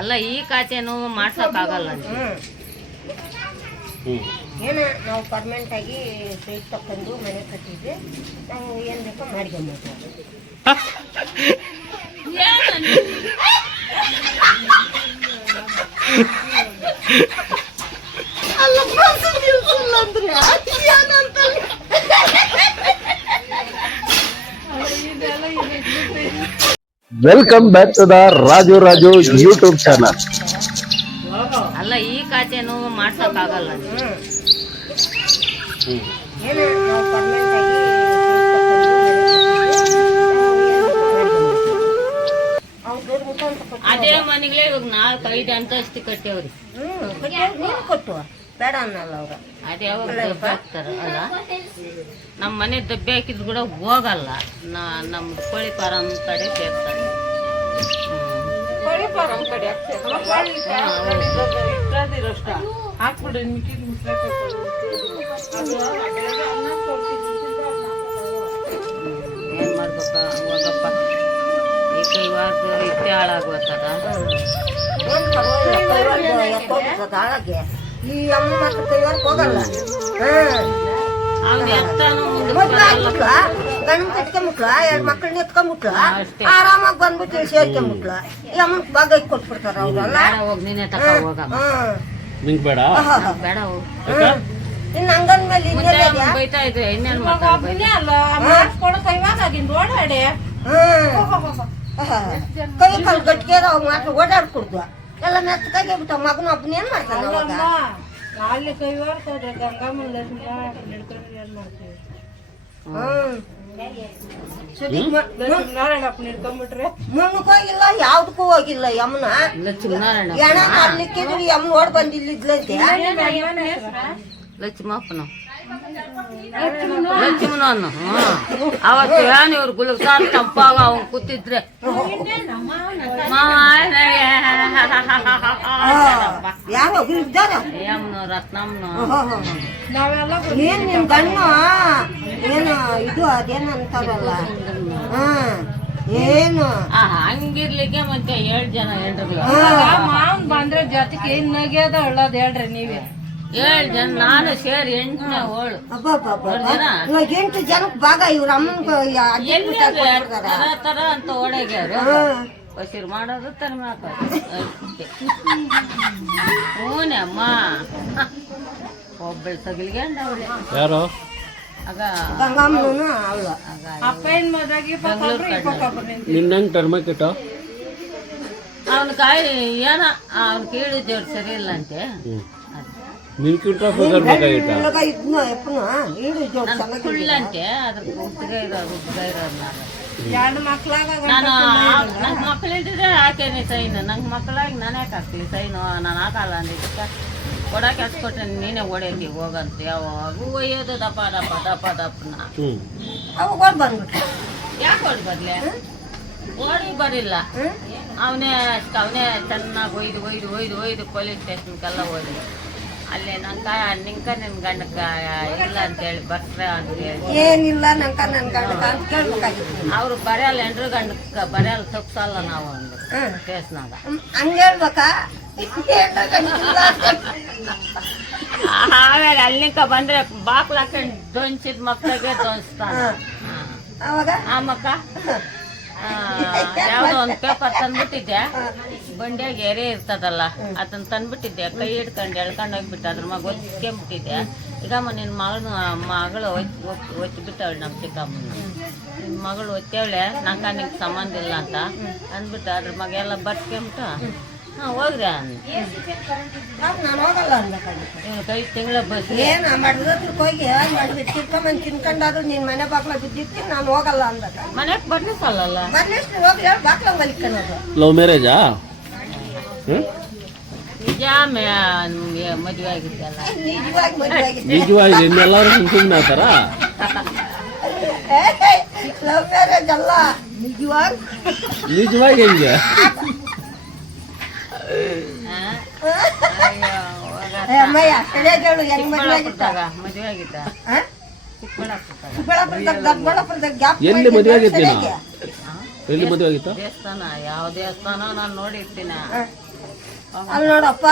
ಅಲ್ಲ ಈ ಖಾತೆನೂ ಮಾಡ್ಸೋಕ್ಕಾಗಲ್ಲ ಏನು ನಾವು ಪರ್ಮನೆಂಟ್ ಆಗಿ ಸೈಟ್ ತಕೊಂಡು ಮನೆ ಕಟ್ಟಿದ್ವಿ ನಾವು ಏನು ಬೇಕೋ ಮಾಡ್ಕೊಂಬೋದು welcome back to the Raju YouTube channel. ಅಲ್ಲ ಈ ಖಾತೆನೂ ಮಾಡ್ಸೋಕ್ಕಾಗಲ್ಲ ಏನು ನಾವು ಪರ್ಮನೆಂಟ್ ಆಗಿ ಅದೇ ಮನೆಗಳೇ ಇವಾಗ 4-5 ಅಂತಸ್ತಿ ಕಟ್ಟೇವ್ರಿ. ನೀರು ಕೊಟ್ಟು ಬೇಡ ಅನ್ನಲ್ಲ ಅವ್ರು. ಅದೇ ಯಾವಾಗ ದಬ್ಬೆ ಹಾಕ್ತಾರ ಅಲ್ಲ, ನಮ್ಮ ಮನೆ ದಬ್ಬೆ ಹಾಕಿದ್ರು ಕೂಡ ಹೋಗಲ್ಲ. ನಮ್ಮ ಕೋಳಿ ಫಾರಂ ಕಡೆ ಸೇರ್ತಾರೆ. ಏನ್ ಮಾಡ್ಬೇಕ ಹೋಗಪ್ಪ, ಈ ಕೈವಾರ ಇಟ್ಟೆ ಹಾಳಾಗೋತದ. ಹಾಳಾಗೆ ಈ ಅಮ್ಮ ಮಾತ್ರ ಕೈವಾರಕ್ಕೆ ಹೋಗಲ್ಲ. ಅವ್ನು ಎತ್ತಾನು ಗಂಡು ಕಟ್ಕೊಂಬಿಟ್ಲ, 2 ಮಕ್ಕಳನ್ನ ಎತ್ಕೊಂಬಿಟ್ಲ, ಆರಾಮಾಗಿ ಬಂದ್ಬಿಟ್ಟು ಸೇರ್ಕೊಂಬಿಟ್ಲ. ಈ ಅಮ್ಮನ್ ಭಾಗ ಕೊಟ್ಬಿಡ್ತಾರ ಅವ್ರಲ್ಲ. ಹೋಗಿ ನೀನೆ ತಕ ಹೋಗಮ್ಮ, ಬೇಡ ಬೇಡ ಹೋಗು. ಇನ್ನು ಹಂಗನ್ ಮೇಲೆ ಬೈತಾ ಇದ್ರೆ ಇನ್ನೇನು ಮಾಡ್ತಾರೆ? ಕೈ ಕಾಲು ಗಟ್ಟಿಗೆ ಮಾತ್ರ ಓಡಾಡ್ಕೊಡ್ದು ಎಲ್ಲ ಮೆತ್ತಕಾಗಿ ಬಿಟ್ಟ ಮಗನ ಒಬ್ಬನ ಏನ್ ಮಾಡ್ತಾನ ಅವಾಗ? ಅಲ್ಲಿ ಕೈವಾರ ಗಂಗಮ್ಮ ಮುನ್ನಕ್ ಹೋಗಿಲ್ಲ, ಯಾವ್ದಕ್ಕೂ ಹೋಗಿಲ್ಲ. ಯಮುನ ಎಣ ಕಾಲಿಕ್ಕಿದ್ರು ಯಮನ್ ಓಡ್ ಬಂದಿಲ್ಲಿದ್ಲಂತೆ. ಲಕ್ಷ್ಮಪ್ಪನ ಲಕ್ಷ್ಮಣ ಅವತ್ತು ಏನ್ ಇವ್ರು ಗುಲಗ್ಸಾರ್ ತಂಪಾಗ ಅವ್ನು ಕೂತಿದ್ರೆ ಯಾರೋ ಇದ್ದಾರ ಯಮ್ನು ರತ್ನಮ್ನು ಏನ್ ನಿನ್ ಗಣ್ಣ ಏನು ಇದು ಅದೇನಂತಾರಲ್ಲ ಏನು ಹಂಗಿರ್ಲಿಕ್ಕೆ ಮತ್ತೆ 7 ಜನ ಹೆಂಡ್ರು ಮಾವನ್ ಬಂದ್ರೆ ಜೊತೆಗೆ ಏನ್ ನಗ್ಯದ ಒಳ್ಳದ ಹೇಳ್ರಿ ನೀವೇ. 7 ಜನ, ನಾನು ಸೇರಿ 8ನೇ ಹೋಳು. ಇವಾಗ 8 ಜನಕ್ಕೆ ಭಾಗ ಇವ್ರ ಅಮ್ಮನ ತರ ಅಂತ ಓಡಾಗ್ಯಾರು. ಬಸೀರ್ ಮಾಡೋದು ತರ್ಮ ಹಾಕೋದು ಹೂನೆ ಅಮ್ಮ. ಒಬ್ಬಳು ತಗಲ್ಗಂಡ ಅವಳೆ ಯಾರು ಆಗ ಗಂಗಮ್ಮನ ಅಲ್ಲ. ಅಪ್ಪ ಏನ್ ಮದ್ರಾಗಿ ನಿನ್ನಂಗ್ ಟರ್ಮಕಿಟ್ಟು ಅವನ ಕಾಯಿ ಏನ ಅವನ್ ಕೀಳು ಜೋರು ಸರಿ ಇಲ್ಲ ಅಂತೆ. ನಿನ್ಕಿಂತ ಬೇಕಾಗಿತ್ತ ಕುಳ್ಳಂತೆ ಅದ್ರ ಉದ್ಗ ಇರೋದು ನಾನು 2 ಮಕ್ಳಾಗ ನನ್ನ ಮಕ್ಕಳಿದ್ರೆ ಹಾಕೇನೆ ಸೈನು. ನಂಗೆ ಮಕ್ಕಳಾಗಿ ನಾನು ಯಾಕೆ ಹಾಕ್ತೀನಿ ಸೈನು? ನಾನು ಹಾಕಲ್ಲ ಅಂದಿದ್ದಕ್ಕೆ ಕೊಡಕ್ಕೆ ಹಚ್ಕೊಟ್ಟೆ, ನೀನೇ ಹೊಡೆಯತಿ ಹೋಗಂತ. ಯಾವಾಗೂ ಒಯ್ಯೋದು ದಪ್ಪ ದಪ್ಪ ದಪ್ಪ ದಪ್ಪನ. ಅವಾಗ ಬಂದ್ಬಿಟ್ಟು ಯಾಕೆ ಓಡಿ ಬರ್ಲಿ? ಓಡಿ ಬರಿಲ್ಲ. ಅವನೇ ಚೆನ್ನಾಗಿ ಒಯ್ದು ಪೊಲೀಸ್ ಸ್ಟೇಷನ್ಗೆಲ್ಲ ಹೋಗಿ ಅಲ್ಲೇ ನಿಂಕ ನಿನ್ ಗಂಡಕ್ಕ ಇಲ್ಲ ಅಂತೇಳಿ ಬರ್ತಾರೆ ಅಂತ ಹೇಳಿ ಏನಿಲ್ಲ ನಂಕ ನನ್ ಗಂಡಕ ಅಂತ ಕೇಳ್ಬೇಕಾಗಿತ್ತು. ಅವ್ರು ಬರೆಯಲ್ಲ, ಎಂಡ್ರು ಗಂಡಕ್ಕ ಬರೆಯಲ್ಲ, ತಪ್ಸಲ್ಲ ನಾವು ಒಂದು ಕೇಸ್ನಾಗ. ಹಂಗೇಳ್ಬೇಕಾ? ಆಮೇಲೆ ಅಲ್ಲಿಂಕ ಬಂದ್ರೆ ಬಾಕ್ಲ ಹಾಕೊಂಡು ದೊಂಚಿದ ಮಕ್ಕಳಿಗೆ ದೊಂಚ್ತಾನ. ಅವಾಗ ಆ ಮಕ್ಕ ಯಾವ್ದೋ ಒಂದು ಪೇಪರ್ ತಂದ್ಬಿಟ್ಟಿದ್ದೆ, ಬಂಡ್ಯಾಗ ಎರೆ ಇರ್ತದಲ್ಲ ಅದನ್ನ ತಂದ್ಬಿಟ್ಟಿದ್ದೆ. ಕೈ ಹಿಡ್ಕೊಂಡು ಎಳ್ಕೊಂಡು ಹೋಗ್ಬಿಟ್ಟು ಅದ್ರ ಮಗ ಒತ್ಕೊಂಡ್ಬಿಟ್ಟಿದ್ದೆ. ಈಗಮ್ಮ ನಿನ್ನ ಮಗಳು ಒತ್ತಿಬಿಟ್ಟವಳು ನಮ್ಮ ಚಿಕ್ಕಮ್ಮನ. ನಿನ್ನ ಮಗಳು ಒತ್ತೇವಳೆ, ನಿಂಗೆ ಸಂಬಂಧ ಇಲ್ಲ ಅಂತ ಅಂದ್ಬಿಟ್ಟು ಅದ್ರ ಮಗ ಎಲ್ಲ ಬರ್ಸ್ಕೊಂಬಿಟ್ಟು ಹೋಗ್ರಿ ನಾನು ಹೋಗಲ್ಲ ಅನ್ಬೇಕಾಗಿತ್ತು. ಇವನು 5 ತಿಂಗಳ ಬಸ್ ಏನ ಮಾಡಿದ್ರಕ್ಕೆ ಹೋಗಿ ತಿನ್ಕೊಂಬಂದು ತಿನ್ಕೊಂಡಾದ್ರು ನಿನ್ ಮನೆ ಬಾಕ್ಲ ಬಿದ್ದಿರ್ತೀನಿ, ನಾನು ಹೋಗಲ್ಲ ಅಂದಾಗ ಮನೆಗೆ ಬರ್ಲಿಕ್ಕಲ್ಲ. ಬರ್ಲಿಷ್ಟು ಹೋಗಿ ಬಾಕ್ಲ ಮಲಿಕೊಳ್ಳೋದು. ಲವ್ ಮ್ಯಾರೇಜಾ? ನಿಜ ಮದುವೆ ಆಗಿದ್ದಲ್ಲ. ನಿಜವಾಗಿ ಮದುವೆ ಆಗಿತ್ತು. ನಿಜವಾಗಿ ನಿಮ್ಮೆಲ್ಲರೂ ಸುಮ್ಮನೆ ಆತಾರ? ಲವ್ ಮ್ಯಾರೇಜ್ ಅಲ್ಲ, ನಿಜವಾಗಿ ಹೆಂಗೆ? ಅಮ್ಮಯ್ಯ ಹೇಳು ಹೆಂಗ್ ಮದುವೆ ಆಗಿತ್ತ? ಮದುವೆ ಆಗಿದ್ದ ಚಿಕ್ಕಬಳ್ಳಾಪುರದಾಗ ಗ್ಯಾಪ್ ಎಲ್ಲಿ ಮದುವೆ ಆಗಿದ್ದೀನ? ಎಲ್ಲಿ ಮದುವೆ ಆಗಿತ್ತು? ದೇವಸ್ಥಾನ ಯಾವ ದೇವಸ್ಥಾನ ನಾನು ನೋಡಿರ್ತೀನಿ. ಅಲ್ಲಿ ನೋಡಪ್ಪ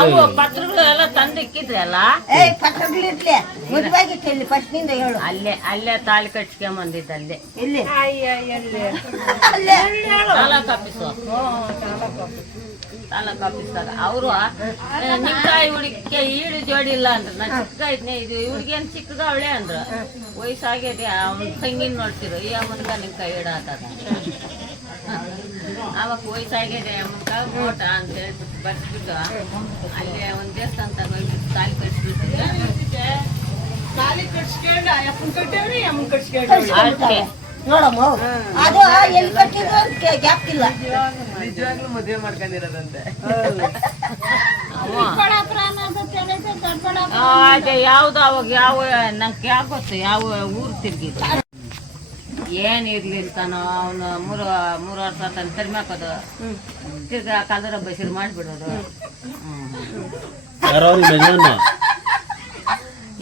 ಅವು ಪತ್ರಗಳು ಎಲ್ಲ ತಂದಿಕ್ಕಿದ್ರೆ ಅಲ್ಲ, ಪತ್ರಗಳಿರ್ಲಿ ಮದುವೆ ಆಗಿತ್ತು ಇಲ್ಲಿ ಫಸ್ಟ್ ನಿಂದ ಹೇಳು. ಅಲ್ಲೇ ತಾಳಿ ಕಟ್ಸ್ಕೊಂಬಂದಿದ್ದ ಅಲ್ಲೇ ಇಲ್ಲಿ ತಾಲೂಕ್ ಆಫೀಸು. ತಾಲೂಕ್ ಆಫೀಸಾಗ ಅವರು ನಿಂಕಾಯಿ ಹುಡುಗಿಗೆ ಈಡು ಜೋಡಿ ಇಲ್ಲ ಅಂದ್ರು. ನಾನು ಚಿಕ್ಕ ಇದ್ನೆ, ಇದು ಹುಡುಗಿಯನ್ ಚಿಕ್ಕದ ಅವಳೆ ಅಂದ್ರು. ವಯಸ್ಸಾಗಿದೆ, ಅವ್ನ ತಂಗಿನ ನೋಡ್ತಿರು, ಈ ಅಮ್ಮನ್ಗ ನಿಂಕಾಯಿ ಈಡ ಆತದ. ಅವಾಗ ವಯಸ್ಸಾಗಿದೆ ಅಮ್ಮನ್ಗ ಓಟ ಅಂತ ಹೇಳ್ಬಿಟ್ಟು ಬರ್ಸ್ಬಿಟ್ಟು ಅಲ್ಲೇ ಒಂದ್ ದೇವಸ್ಥಾನ ತಗೋಗ್ಬಿಟ್ಟು ತಾಲಿ ಕಟ್ಸ್ಬಿಟ್ಟು ಅಷ್ಟೇ. ನೋಡಮ್ಮ ಅದು ಎಲ್ಲಿ ಕಟ್ಟಿದ್ರು ಅಂತ ಗ್ಯಾಪ್ ಇಲ್ಲ. ಅದೇ ಯಾವ್ದು ಅವಾಗ ಯಾವ ನಂಗೆ ಯಾಕೆ ಗೊತ್ತು ಯಾವ ಊರು ತಿರ್ಗಿದ್ದು ಏನಿರ್ಲಿ ಅಂತಾನೋ ಅವನು ಮೂರು ವರ್ಷ ತನ್ನ ತರ್ಮಾಕೋದು, ತಿರ್ಗಾ ಕಲರ ಬಸಿರು ಮಾಡಿಬಿಡೋದು.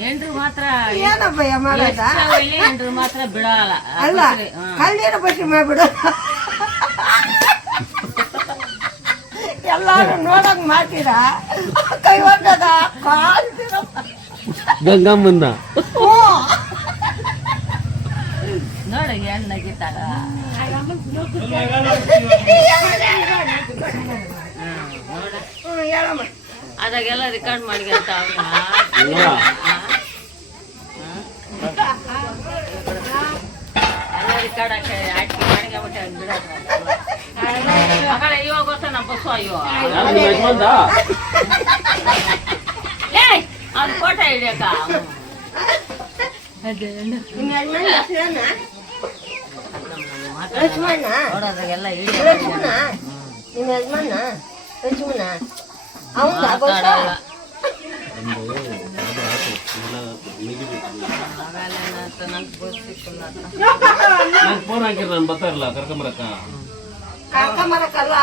ಎಂಡ್ರು ಮಾತ್ರ ಏನಪ್ಪಯ್ಯ ಮಾಡೋದ? ಎಂಡ್ರು ಮಾತ್ರ ಬಿಡಲ್ಲ. ಅಲ್ಲ ಕಳ್ಳೀರ ಬಸಿ ಮಾಡ್ಬಿಡು. ಎಲ್ಲಾರು ನೋಡಕ್ ಮಾಡ್ತೀರಾ? ಕೈ ಹೊಡ್ದದ ಕಾಲ್ತೀರ ಗಂಗಮ್ಮನ್ನ ನೋಡಿ ಹೆಣ್ಣಗಿತ್ತಾಗ ಅದಾಗೆಲ್ಲ ರೆಕಾರ್ಡ್ ಮಾಡ್ಕೊಂತ ಎಲ್ಲ ರೆಕಾರ್ಡ್ ಹಾಕಿ ಮಾಡ್ಕೊಂಬಿಟ್ಟೆ ಬಿಡ. ಇವಾಗ ಗೊತ್ತ ನಮ್ಮ ಬಸ್ಸು. ಅಯ್ಯೋ ಅದು ಫೋಟೋ ಹಿಡಿಯಕ್ಕ ನೋಡೋದಾಗೆಲ್ಲ ಲಕ್ಷ್ಮಣ ನಿಮ್ಮ ಯಜಮಾನ ಲಕ್ಷ್ಮಣ ಅವನ ಫೋನ್ ಹಾಕಿರ ನಾನು ಬರ್ತಾರಲ್ಲ ಕರ್ಕೊಂಬರಕ್ಕ. ಕರ್ಕೊಂಬರಕ್ಕಲ್ಲ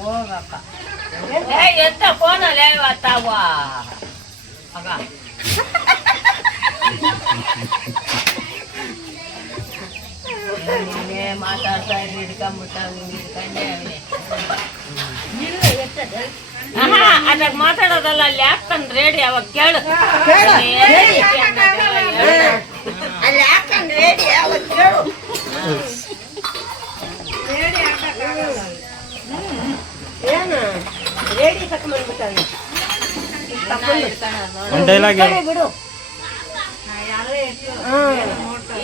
ಹೋಗಕ್ಕ ಎಂತ ಫೋನಲ್ಲಿ ತಾವ ಆಗ ಮಾತಾಡ್ತಾ ಇದ್ರಿ ಹಿಡ್ಕೊಂಬಿಟ್ಟ ಹಿಡ್ಕೊಂಡೆ ಅದಾಗ ಮಾತಾಡೋದಲ್ಲ, ಅಲ್ಲಿ ಯಾಕಂದ್ ರೇಡಿ ಅವಾಗ ಕೇಳು. ಅಲ್ಲಿ ಯಾಕಂದ್ರೆ ರೇಡಿ ಅವಾಗ ಕೇಳು. ಏನು ರೇಡಿ ತಕೊಂಡ್ಬಿಟ್ಟಾನೆ ಬಿಡು.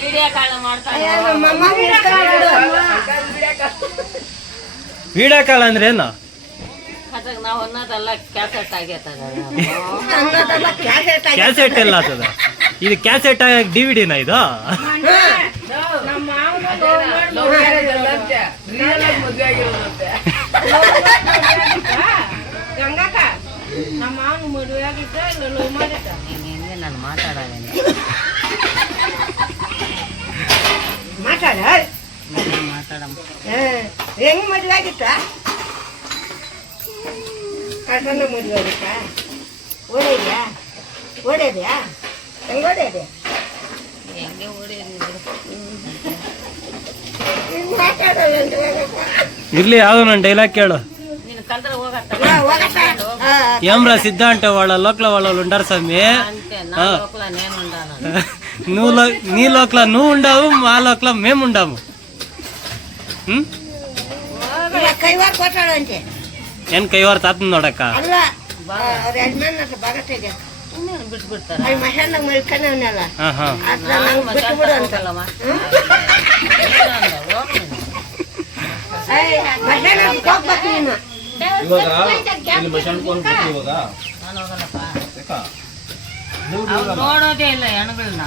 ವಿಡಿಯೋ ಕಾಲ್ ಮಾಡ್ತಾರೆ. ವಿಡಿಯೋ ಕಾಲ್ ಅಂದ್ರೆ ಏನು? ಅದಾಗ ನಾವು ಅನ್ನೋದೆಲ್ಲ ಕ್ಯಾಸೆಟ್ ಆಗೈತದ. ಕ್ಯಾಸೆಟ್ ಎಲ್ಲ ಆಗ್ತದ. ಇದು ಕ್ಯಾಸೆಟ್ DVD ನ ಇದು? ನಮ್ಮ ಮಾವನ ಮದುವೆ ಆಗಿದ್ದ ಲವ್ ಮಾಡಿದ್ದ. ನಾನು ಮಾತಾಡೋಣ ಮಾತಾಡಮ್ಮ. ಹೆಂಗ್ ಮದುವೆ ಆಗಿತ್ತ? ಕಟ್ಟನ ಮದುವೆ ಆಗಿತ್ತ? ಓಡಿದ್ಯಾ? ಓಡಿದ್ಯಾ? ಹೆಂಗ್ ಓಡಿದೆ? ಹೆಂಗೆ ಓಡಿದ್ವಿ. ಇರ್ಲಿ, ಯಾವ್ದು ನನ್ನ ಡೈಲಾಗ್ ಕೇಳು. ನೀನು ಕಲ್ದ್ರೆ ಹೋಗತ್ತ ఏమ్రా సిద్ధ అంటే వాళ్ళ లోకల వాళ్ళు ఉంటారు స్వామి. నీ లోకల నువ్వు ఉండవు, మా లోకల మేము ఉండము. ಏನ್ ಕೈವಾರ ತಾತನ್ ನೋಡಕ್ಕ? ಬಿಟ್ಬಿಡ್ತಾರ. ನೋಡೋದೇ ಇಲ್ಲ ಹೆಣ್ಗಳನ್ನ.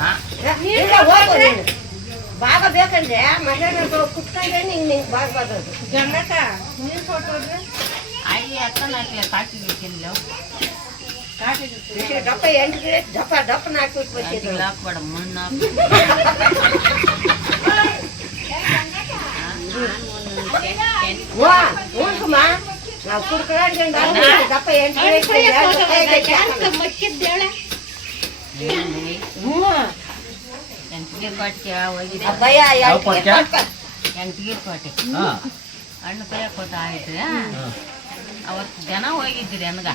ಭಾಗ ಬೇಕಂದ್ರೆ ಮಹಿಳೆ ಕುತ್ಕೊಂಡ್ರೆ ನಿಂಗೆ ಬಾಗ್ಬಾರ್ದು. ಗಂಡಕ್ಕ ನೀರ್ ಕೊಟ್ಟೋದ್ರೆ ಅಯ್ಯ ಅಕ್ಕನ ಹಾಕಿ ಕಾಟಿಗಿಲ್ಲ ದಪ್ಪ 8 ಗಿಡ ದಪ್ಪ ದಪ್ಪನ ಹಾಕಿಬಿಟ್ಟು ಹಾಕ್ಬೇಡ ಮಣ್ಣು ನಾವು ಕುಡ್ಕೊಂಡು ದಪ್ಪ 8 ಗಿಡ ಎಂಟಗೀರ್ ಕೋಟೆಗೆ ಹೋಗಿದ್ದೆ. ಅಬ್ಬಯ್ಯ ಎಂಟಗೀರ್ ಕೋಟೆ ಹಾ ಹಣ್ಣು ಕೈಯ ಕೊಟ್ಟ ಆಯ್ತು. ಅವತ್ತು ಜನ ಹೋಗಿದ್ರಿ ನನಗ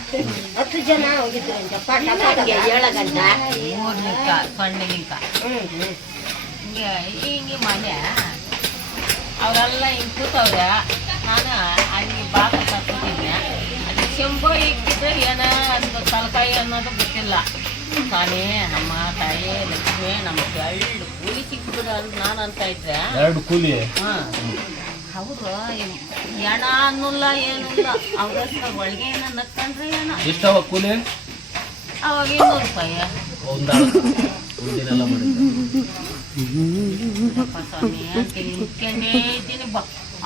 10 ಜನ ಹೋಗಿದ್ರು ಅಂತ ಪಾಠ 7 ಗಂಟೆ 3 ನಿಂಕ ಸೊನ್ನೆಲಿಂಕ ಹಿಂಗೆ ಹಿಂಗೆ ಮನೆ ಅವರೆಲ್ಲ ಹಿಂಗೆ ಕೂತವ್ರೆ. ನಾನು ಅಲ್ಲಿ ಬಾಕ ಕೂತಿದ್ದೆ. ಅಲ್ಲಿ ಶಂಭು ಇಕ್ಕಿದ್ರೆ ಏನೋ ಒಂದು ತಲಕಾಯಿ ಅನ್ನೋದು ಗೊತ್ತಿಲ್ಲ. ತಾನೇ ನಮ್ಮ ತಾಯಿ ಲಕ್ಷ್ಮಿ ನಮ್ಮ ಎಳ್ಳು ಕೂಲಿ ಸಿಕ್ಬಿಡು ಅಂತ ನಾನು ಅಂತ ಇದ್ದೆ. 2 ಕೂಲಿ. ಹಾಂ ಅವರು ಎಣ ಅನ್ನಲ್ಲ ಏನಿಲ್ಲ ಅವ್ರ ಒಳಗೆ ಏನೋ ನಕ್ಕಂಡ್ರೆ ಏನೋ. ಎಷ್ಟವ ಕೂಲಿ? ಅವಾಗ 200 ರೂಪಾಯಿ. ಸ್ವಾಮಿ ಅಂತ ನಿಂತ್ಕೊಂಡೇ ಇದ್ದೀನಿ.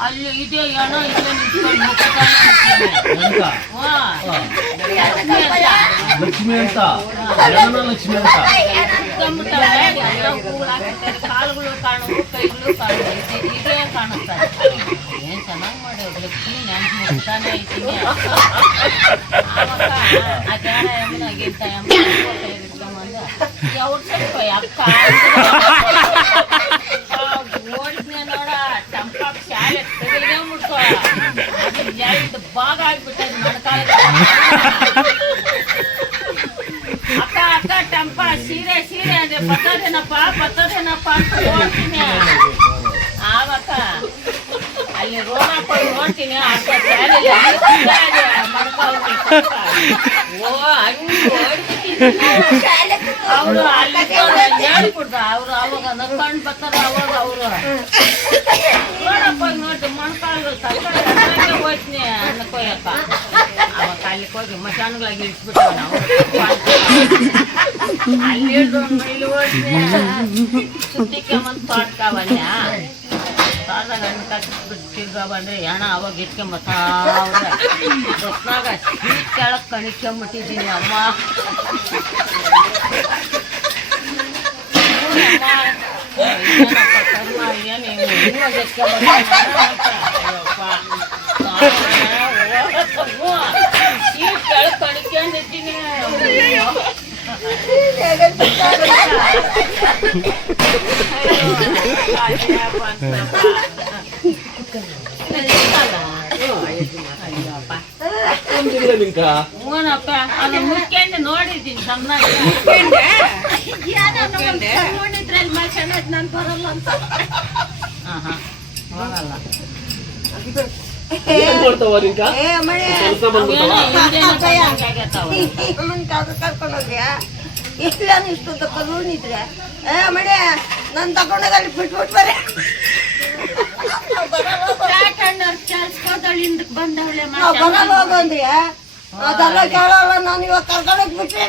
ಅಲ್ಲಿ ಇದೆ ಎಣ ಇದೆ ನಿಂತ್ಕೊಂಡು ಲಕ್ಷ್ಮಿ ಅಂತ ಲಕ್ಷ್ಮಿ ಅಂತ ಕಾಲುಗಳು ಕಾಣುವು ಕೈಗಳು ಕಾಣುವು ಇದೇ ಕಾಣಿಸ್ತಾರೆ. ಏನ್ ಚೆನ್ನಾಗಿ ಮಾಡೋದು ಲಕ್ಷ್ಮಿ ನೆನ್ಸ್ತಾನೆ ಇದ್ದೀನಿ. ಅದ್ಯಾರ ಎಮ್ಮನಾಗಿರ್ತ ಎಮ್ಮ ಅವ್ರ ಸ್ವಲ್ಪ ಅಕ್ಕ ಓಡಿದ್ನೆ ನೋಡ ಚಂಪಾಕ್ ಶಾಲೆ ತೆಗೆದೇ ಮುಟ್ಕೋ ಅದು 2 ಭಾಗ ಆಗ್ಬಿಟ್ಟದ ಮಣ್ಕಾಲ. ಅಕ್ಕ ಅಕ್ಕ ಟಂಪ ಸೀರೆ ಸೀರೆ ಅಂದ್ರೆ ಬರ್ತದೇನಪ್ಪ ಅಂತ ನೋಡ್ತೀನಿ. ಆವಕ್ಕ ಅಲ್ಲಿ ರೋಣಪ್ಪ ನೋಡ್ತೀನಿ ಅಕ್ಕ ಓ ಹಂಗೆ ಅವರು ಅಲ್ಲಿ ಹೇಳ್ಬಿಡ್ದ ಅವರು ಅವಾಗ ನಕ್ಕೊಂಡು ಬರ್ತಾರ. ಅವಾಗ ಅವರು ನೋಡಪ್ಪ ನೋಡ್ರಿ ಮಣ್ಕಾಳು ತಗೊಂಡು ಹೋಯ್ತೀನಿ ಅನ್ನ ಕೊಯ್ಯಪ್ಪ. ಅವಾಗ ಅಲ್ಲಿ ಹೋಗಿ ಮಶಾನ್ಗಳಾಗಿ ಇಳಿಸ್ಬಿಟ್ಟವ ನಾವು. ಅಲ್ಲಿ ಇಲ್ಲಿ ಹೋಯ್ತೀನಿ ಸುತ್ತಿಕ್ಕೆ ಒಂದು ತೋಟಕವನ್ಯ ತೋಟದಾಗ ಹಣ್ಣು ಕಚ್ಬಿಟ್ಟು ತಿರ್ಗಾ ಬಂದ್ರೆ ಹೆಣ ಅವಾಗ ಇಟ್ಕೊಂಬತ್ತಾವ್ರೆ. ಬಸ್ನಾಗ ಸೀಟ್ ಕೆಳಗೆ ಕಣಿಸ್ಕೊಂಬಿಟ್ಟಿದ್ದೀನಿ ಅಮ್ಮ. ಕರ್ಮ ಏನು ಇವಾಗ ಸೀಟ್ ಕೆಳಗೆ ಕಣಿಸ್ಕೊಂಡಿದ್ದೀನಿ. ಹೂನಪ್ಪ ಅದು ಮುಖ್ಯಂಡು ನೋಡಿದ್ದೀನಿ ಚೆನ್ನಾಗಿ. ನೋಡಿದ್ರಲ್ಲಿ ಮನುಷ್ಯನದ್ ನಾನು ಬರಲ್ಲ ಅಂತ. ಹೋಗಲ್ಲ ಕರ್ಕೊಂಡೋಗ್ರಿ ಇಲ್ಲ ಇಷ್ಟು ತಗೊಂಡಿದ್ರೆ ಮಳೆ ನನ್ ತಗೊಂಡಾಗ ಅಲ್ಲಿ ಬಿಟ್ಬಿಟ್ಟು ಬರ ಬಂದವಳೆ ಬರಲ್ಲ ಹೋಗಂದ್ರಿ ಅದೆಲ್ಲ ಕೇಳಲ್ಲ. ನಾನು ಇವಾಗ ಕರ್ಕೊಂಡೋಗ್ ಬಿಟ್ರೆ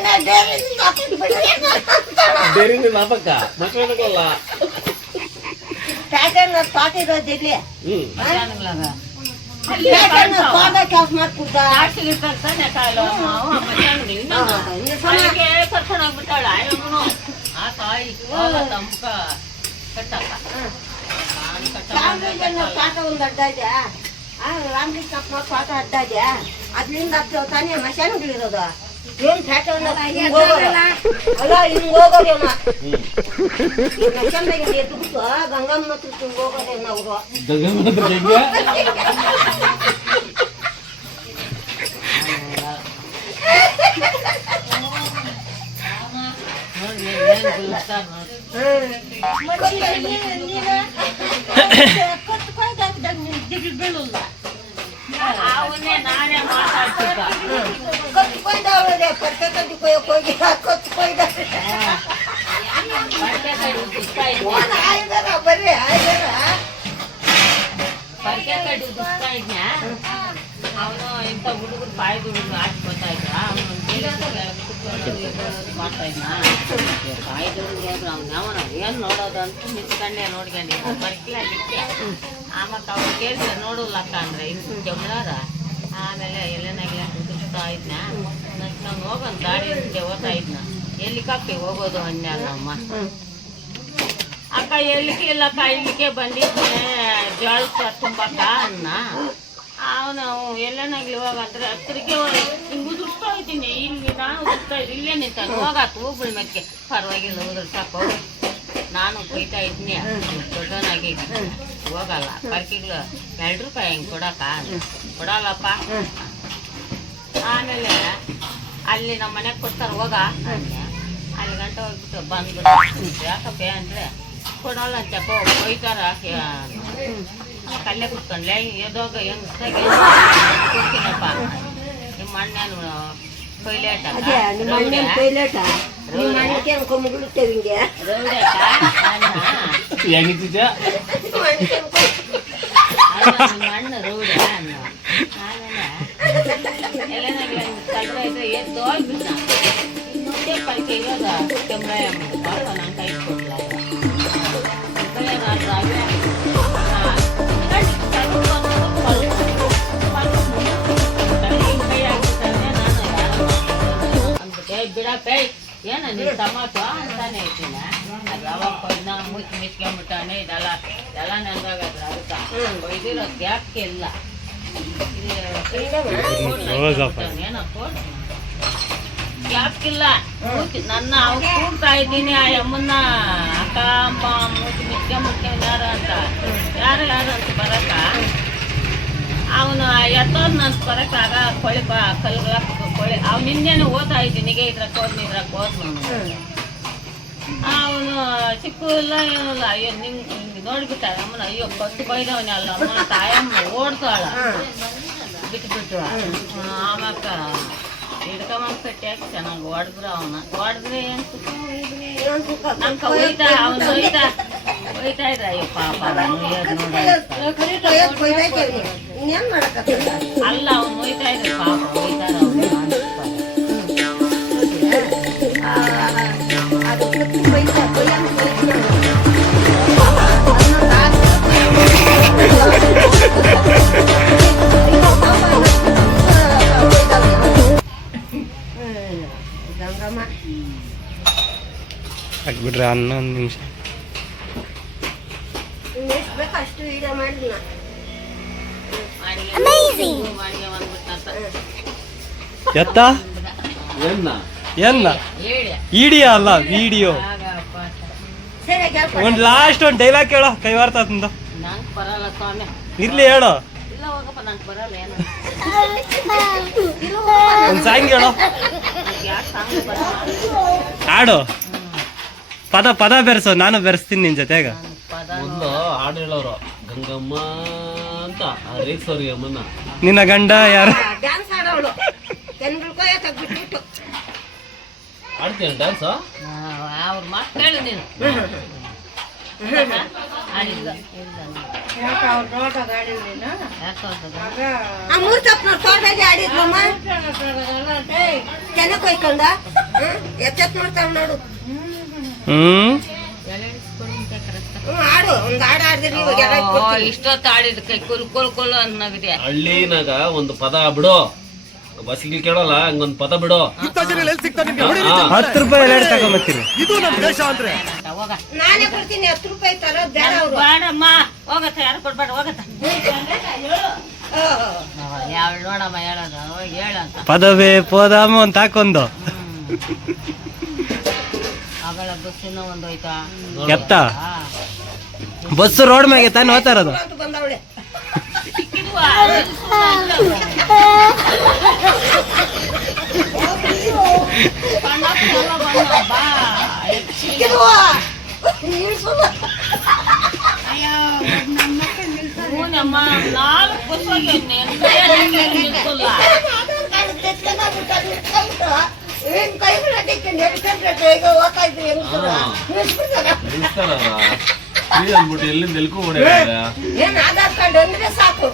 ಪ್ಯಾಟರ್ನ್ ಪಾಟ್ ಇರೋದಿರ್ಲಿ ಕೆಲಸ ಮಾಡ್ಕೊಡ್ತ ಕರ್ಕೊಂಡೋಗ್ಬಿಟ್ಟಾಳ ಆ ಕಾಯಿ ತಮ್ಕ ಕಟ್ಟಕ್ಕ ಪಾಠ ಒಂದು ಅಡ್ಡ ಇದೆ. ರಾಮಕೃಷ್ಣಪ್ಪ ಪಾಠ ಅಡ್ಡ ಇದೆ. ಅದ್ರಿಂದ ತಾನೇ ಮಶಾನಗಳಿರೋದು. ಏನ್ ಪ್ಯಾಟರ್ನ್ ಅಲ್ಲ ಹಿಂಗ್ ಹೋಗೋದೇನ ಮಶಾನ್ದಾಗ ಎದ್ಬಿಟ್ಟು ಗಂಗಮ್ಮ ಹತ್ರ ಹಿಂಗ್ ಹೋಗೋದೇನ ಅವರು. ಅವನ್ನೇ ನಾನೇ ಮಾತಾಡ್ತಿದ್ದ ಕತ್ಕೊಂಡವ್ರೆ ಪರ್ಕೆ ಕಟ್ಟಿ ಕೊಯ್ಯಕ್ ಹೋಗಿ ಕತ್ಕೊಂಡ ಬರ್ರಿ ಪರ್ಕೆ ಕಡ್ಡಿ ದುಸ್ತಾ ಇದ್ನ. ಅವನು ಇಂಥ ಹುಡುಗರು ಬಾಯ್ದು ಹುಡುಗರು ಹಾಕ್ಕೊತಾ ಇದ್ದ. ಅವನು ಮಾಡ್ತಾ ಇದ್ನ. ಬಾಯ್ದು ಹುಡುಗರು ಅವ್ನು ಯಾವನ ಏನು ನೋಡೋದು ಅಂತ ನಿಂತ್ಕೊಂಡೆ ನೋಡ್ಕೊಂಡಿದ್ದ ಬರ್ಕಿಲಾಗಿಕ್ಕೆ. ಆಮಕ್ಕೆ ಅವ್ರು ಕೇಳಿದ್ರೆ ನೋಡಲ್ಲಕ್ಕ ಅಂದ್ರೆ ಇನ್ನು ಜಮನಾರ. ಆಮೇಲೆ ಎಲ್ಲೆನಾಗಿಲ್ಲ ಕುದಿಸ್ತಾ ಇದ್ನ. ನಾನು ಹೋಗೋಣ ದಾರಿ ಹಿಂದೆ ಓದ್ತಾ ಇದ್ನ. ಎಲ್ಲಿಕಪ್ಪಿ ಹೋಗೋದು ಅನ್ಯಾರ ನಮ್ಮ ಅಕ್ಕ ಎಲ್ಲಿಗೆ ಇಲ್ಲಕ್ಕ ಇಲ್ಲಿಗೆ ಬಂದಿದ್ದೆ ಜೋಳ ತುಂಬಕ್ಕ ಅನ್ನ. ಅವನು ಎಲ್ಲನಾಗ್ಲಿ ಹೋಗಂದ್ರೆ ಹತ್ತಿರಕ್ಕೆ ಹಿಂಗೆ ಉದುರ್ಸ್ತಾ ಇದ್ದೀನಿ. ಇಲ್ಲಿ ನಾನು ಉದುರ್ತಾ ಇದ್ದೀನಿ. ಇಲ್ಲೇ ನಿಂತ ಹೋಗಾತು ಹೂಗಳ ಮೆಕ್ಕೆ ಪರವಾಗಿಲ್ಲ ಉದುರ್ಸಾಕ ನಾನು ಕೊಯ್ತಾ ಇದ್ನಿ ದೊಡ್ಡವನಾಗಿ ಹೋಗಲ್ಲ ಪರ್ಕಿಗಳು 2 ರೂಪಾಯಿ ಹಿಂಗೆ ಕೊಡಲ್ಲಪ್ಪ. ಆಮೇಲೆ ಅಲ್ಲಿ ನಮ್ಮ ಮನೆಗೆ ಕೊಡ್ತಾರೆ ಹೋಗ ಅಂದೆ. ಅಲ್ಲಿ ಗಂಟೆ ಹೋಗ್ಬಿಟ್ಟು ಬಂದ್ಬಿಟ್ಟು ಯಾಕಪ್ಪ ಅಂದರೆ ಕೊಡಲ್ಲ ಅಂತಪ್ಪ ಕೊಯ್ತಾರ ಕಲ್ಲೇ ಕುತ್ಕೊಂಡ್ಲೆ ಎದೋಗ ಹೆಂಗೆ ಕೊಡ್ತೀನಪ್ಪ ನಿಮ್ಮ ಅಣ್ಣನು ಕೊಯ್ಲೇಟ ನಿಮ್ಮ ಅಣ್ಣನ ಟೊಯ್ಲೆಟ ನಿಮ್ಮ ಅಣ್ಣಕ್ಕೆ ಅನ್ಕೊಂಡ್ಬಿಡುತ್ತೇವೆ ಹಿಂಗೆ ನಿಮ್ಮ ಅಣ್ಣ ರೌಡ ಅನ್ನ ಆಮೇಲೆ ಎಲ್ಲ ಕಲ್ರ ಇದ್ರೆ ಎದ್ದು ಹೋಗ್ಬಿಟ್ಟ ಇನ್ನೊಂದೇ ಪಲ್ಕೆ ಇರೋದ ಕೆಮ್ಮರಾಯ ಮಾಡ್ಕೊಂಡು ನಾನು ಕೈ ಕೊಡ್ಲ ಬಿಡಪ್ಪ ಏನ ನೀನು ಟಮಾಟೋ ಅಂತಾನೆ ಐತಿನ ಅದು ಯಾವಾಗ ಕೊಯ್ದ ಮುಚ್ಚಿ ಮಿಚ್ಕೊಂಬಿಟ್ಟಾನೆ ಇದೆಲ್ಲ ನಂದಾಗದ್ರ ಅದಕ್ಕೆ ಕೊಯ್ದಿರೋ ಗ್ಯಾಪ್ಗೆ ಇಲ್ಲ ಏನಪ್ಪ ಗ್ಯಾಪ್ಗಿಲ್ಲ ನನ್ನ ಅವ್ರು ಕೂಡ್ತಾ ಇದ್ದೀನಿ ಆ ಅಮ್ಮನ್ನ ಅಕ್ಕ ಅಮ್ಮ ಮುಚ್ಚಿ ಮಿಚ್ಕೊಂಬಿಟ್ಕೊಂಡು ಯಾರು ಅಂತ ಬರಕ್ಕ ಅವನು ಎತ್ತೋದು ನನ್ನ ಬರಕ್ಕೆ ಆಗ ಕೊಳಿ ಕಲ್ಗಳ ಕೊಳಿ ಅವ್ನು ನಿನ್ನೇನು ಓದ್ತಾ ಇದ್ದೀನಿಗೆ ಇದ್ರಕ್ಕೆ ಹೋದ್ ನಾನು ಅವನು ಚಿಕ್ಕ ಇಲ್ಲ ಏನಿಲ್ಲ ಅಯ್ಯೋ ನಿಂಗೆ ನೋಡ್ಬಿಟ್ಟಾರ ಅಮ್ಮನ ಅಯ್ಯೋ ಕೊಟ್ಟು ಬೈದವನೇ ಅಲ್ಲ ಅಮ್ಮನ ತಾಯಮ್ಮ ಓಡ್ತಾಳ ಬಿಟ್ಬಿಟ್ಟು ಆಮಕ್ಕ ಹಿಡ್ಕೊಂಬಂದ್ಕಟ್ಟಿ ಹಾಕಿ ಚೆನ್ನಾಗಿ ಹೊಡೆದ್ರೆ ಏನು ನಂಗೆ ಒಯ್ತಾ ಇದ್ರ ಅಯ್ಯೋ ಪಾಪ ಅಲ್ಲ ಅವ್ನು ಒಯ್ತಾ ಇದ್ರು ಪಾಪ ಒಯ್ತಾರ ಹಾಕ್ಬಿಟ್ರೆ 11 ನಿಮಿಷ ಅಷ್ಟು ವಿಡಿಯೋ ಮಾಡಿಲ್ಲ ಎತ್ತ ಏನ ಇಡಿಯ ಅಲ್ಲ ವಿಡಿಯೋ ಒಂದ್ ಲಾಸ್ಟ್ ಒಂದ್ ಡೈಲಾಗ್ ಹೇಳೋ ಕೈವಾರ್ತಾತಂದ ನಂಗೆ ಬರಲ್ಲ ಸ್ವಾಮಿ ಇರ್ಲಿ ಹೇಳೋ ಇಲ್ಲ ಹೋಗಪ್ಪ ನಂಗೆ ಬರಲ್ಲ ಏನು ಒಂದ್ ಸಾಂಗ್ ಹೇಳೋ ಯಾಕೆ ಸಾಂಗ್ ಬರಲ್ಲ ಹಾಡು ಪದ ಬೆರೆಸೋ ನಾನು ಬೆರೆಸ್ತೀನಿ ನಿನ್ ಜೊತೆಗ ಒಂದು ಹಾಡು ಹೇಳೋರು ಗಂಗಮ್ಮ ಅಂತ ರೇಗ್ಸೋರಿಗೆ ಅಮ್ಮನ ನಿನ್ನ ಗಂಡ ಯಾರು ಡ್ಯಾನ್ಸ್ ಆಡೋಳು ಕೆನ್ಗಳ್ಕೊಯ್ಯ ತೆಗ್ಬಿಟ್ಟು ಆಡ್ತೀನಿ ಡ್ಯಾನ್ಸ್ ಅವ್ರ ಮಾತು ಕೇಳು ನೀನು ಆ ಮೂರ್ ತಪ್ಪನ ತೋಟದಲ್ಲಿ ಆಡಿದ್ರಮ್ಮ ಕೆನೆ ಕೊಯ್ಕೊಂಡ ಎಚ್ಚೆತ್ ನೋಡ್ತಾವ್ ನೋಡು ಆಡು ಒಂದ್ ಹಾಡು ಆಡಿದ್ರಿ ಇಷ್ಟೊತ್ತು ಆಡಿದ ಕೈ ಕುಲ್ ಅನ್ನೋಗಿದೆ ಹಳ್ಳಿನಾಗ ಒಂದು ಪದ ಬಿಡು ಬಸ್ಗೆ ಕೇಳಲ್ಲ ಹಂಗೊಂದ್ ಪದ ಬಿಡು 10 ರೂಪಾಯಿ ಎರಡು ತಗೊಂಬತ್ತೀರಿ ನಾನೇ ಕೊಡ್ತೀನಿ 10 ರೂಪಾಯಿ ತರೋದ್ ಬೇಡ ಅವ್ರು ಬೇಡಮ್ಮ ಹೋಗತ್ತ ಯಾರು ಕೊಡ್ಬೇಡ ಹೋಗತ್ತ ಯಾವ ನೋಡಮ್ಮ ಹೇಳೋದು ಹೇಳಂತ ಪದವೇ ಪೋದಾಮ ಅಂತ ಹಾಕೊಂದು ಆಗಳ ಬಸ್ಸಿನ ಒಂದು ಹೋಯ್ತಾ ಎತ್ತ ಬಸ್ ರೋಡ್ ಮ್ಯಾಗೆ ತಾನು ಹೋಗ್ತಾ ಇರೋದು ಬಂದವಳೆ ಹೂನಮ್ಮ 4 ಬಸ್ ಹೋಗಿ ನಿಲ್ಸಲ್ಲ ಅಂದ್ಬಿಟ್ಟು ಎಲ್ಲಿಂದ ಎಲ್ಕೂ ಓಡೇ ಏನ್ ಆಧಾರ್ ಕಾರ್ಡ್ ಅಂದ್ರೆ ಸಾಕು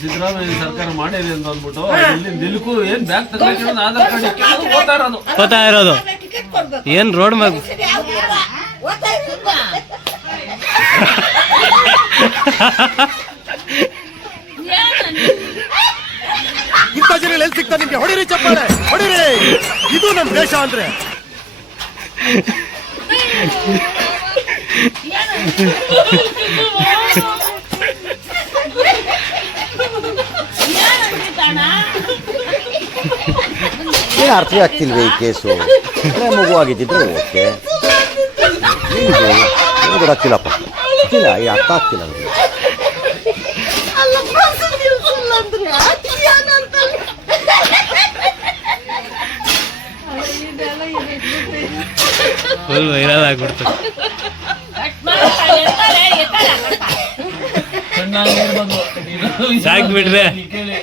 ಸಿದ್ದರಾಮಯ್ಯ ಸರ್ಕಾರ ಮಾಡಿರಿ ಅಂತ ಅಂದ್ಬಿಟ್ಟು ಎಲ್ಲಿಂದ ಎಲ್ಕೂ ಏನ್ ಬ್ಯಾಗ್ ತಗೊಂಡು ಆಧಾರ್ ಕಾರ್ಡ್ ಹೋಗ್ತಾ ಇರೋದು ಟಿಕೆಟ್ ಕೊಡ್ಬೇಕು ಏನ್ ರೋಡ್ ಮ್ಯಾಗ ಇಂಥ ಜನ ಎಲ್ಲಿ ಸಿಗ್ತಾ ನಿಮ್ಗೆ ಹೊಡಿರಿ ಚಪ್ಪಾಳೆ ಹೊಡಿರಿ ಇದು ನಮ್ ದೇಶ ಅಂದ್ರೆ ಏನು ಅರ್ಥವೇ ಆಗ್ತಿಲ್ವೇ ಈ ಕೇಸು ಮಗು ಆಗಿದ್ದಿದ್ರೆ ಓಕೆ ಏನಿದು ಏನು ಗೊತ್ತಾಗ್ತಿಲ್ಲಪ್ಪ ಇಲ್ಲ ಈ ಅರ್ಥ ಆಗ್ತಿಲ್ಲ ನನಗೆ. ಅಲ್ಲ ಬಸ್ಸು ನಿಲ್ಸಲ್ಲ ಅಂದ್ರೆ ಅದ್ಯಾನಂತ ಫುಲ್ ವೈರಲ್ ಆಗ್ಬಿಡ್ತು. ಚೆನ್ನಾಗಿ ನೋಡ್ಬೋದು. ಸಾಕ್ ಬಿಡ್ರೆ. ಕೇಳಿ